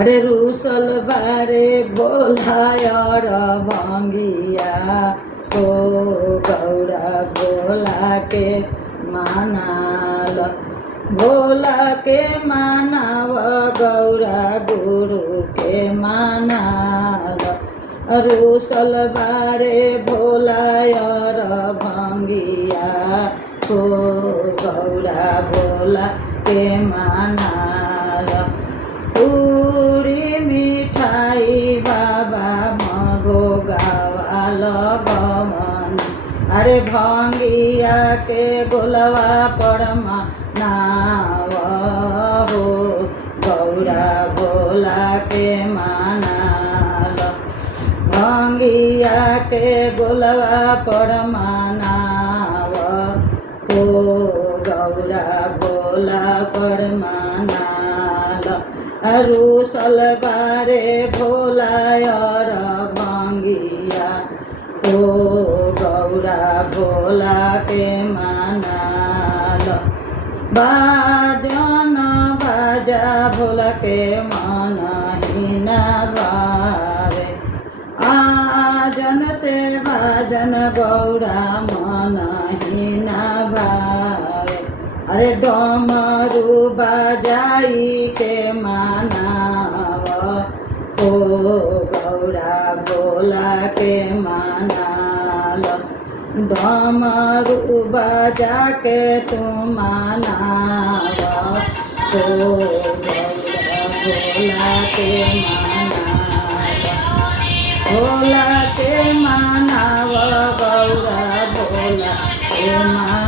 अरे रूसल बारे बोलायर भंगिया ओ गौरा भोला के मानाल भोला के मानाव गौरा गुरु के मानाल रूसल बारे भोलायर भंगिया ओ गौरा भोला के मानाल पूरी मिठाई बाबा भोगावाल गवन अरे भंगिया के गोलवा परमा नाव हो गौरा भोला के मानाल भंगिया के गोलवा परमा नाव हो गौरा भोला परमा रूसल बारे भोलायर भंगिया ओ गौरा भोला के मानाल बाजन बाजा भोला के मन हिना बारे आजन से बाजन गौरा मन हिना बारे अरे डमरू बजाई के मानाव ओ गौरा भोला के मानाल डमरू बजा के तू मानाव ओ गौरा भोला के मानाव भोला के मानाव गौरा भोला के मानाव